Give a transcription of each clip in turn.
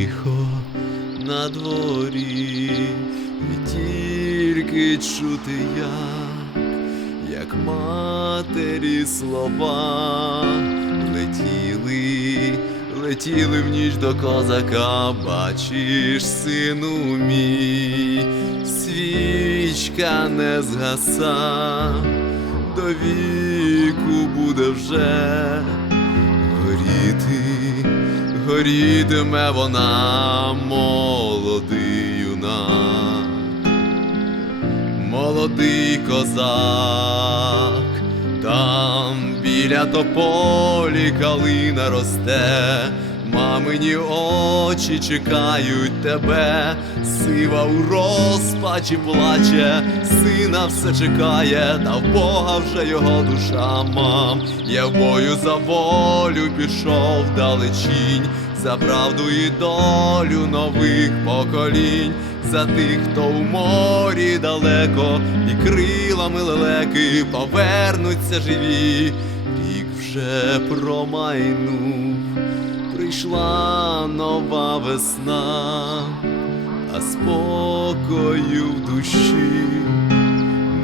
тихо на дворі, і тільки чути як, як матері слова летіли, летіли в ніч до козака, бачиш, сину мій, свічка не згаса, до віку буде вже горітиме вона, молодий юнак, молодий козак, там біля тополі калина росте, мамині очі чекають тебе, сива у розпачі плаче, сина все чекає, та в Бога вже його душа мам. Я бою за волю пішов далечінь, за правду і долю нових поколінь, за тих, хто у морі далеко, і крилами лелеки повернуться живі. Рік вже промайнув, прийшла нова весна, а спокою в душі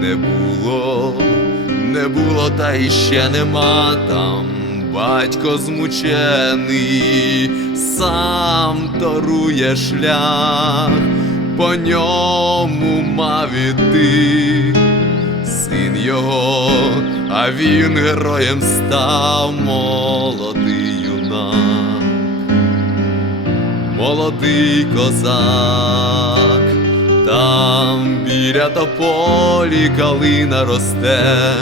не було, не було, та іще нема там. Батько змучений, сам торує шлях, по ньому мав іти син його, а він героєм став молодий юнак молодий козак, там біля тополі калина росте,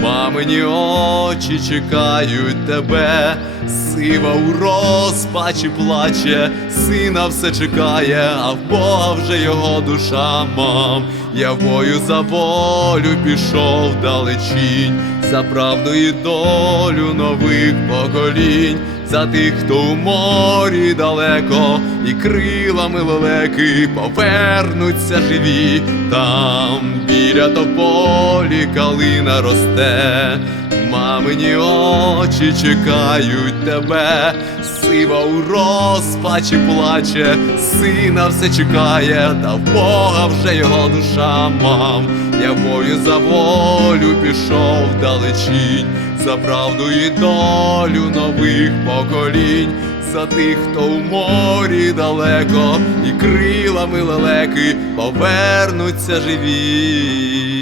мамині очі чекають тебе, сива у розпачі плаче, сина все чекає, а в Бога вже його душа. Мам. Я бою за волю пішов далечінь, за правду і долю нових поколінь, за тих, хто у морі далеко, і крилами лелеки повернуться живі, там біля тополі калина росте, мамині очі чекають тебе, сива у розпачі плаче, сина все чекає, та в Бога вже його душа мам. Я бою за волю пішов далечінь, за правду і долю нових поколінь, за тих, хто у морі далеко, і крилами лелеки повернуться живі.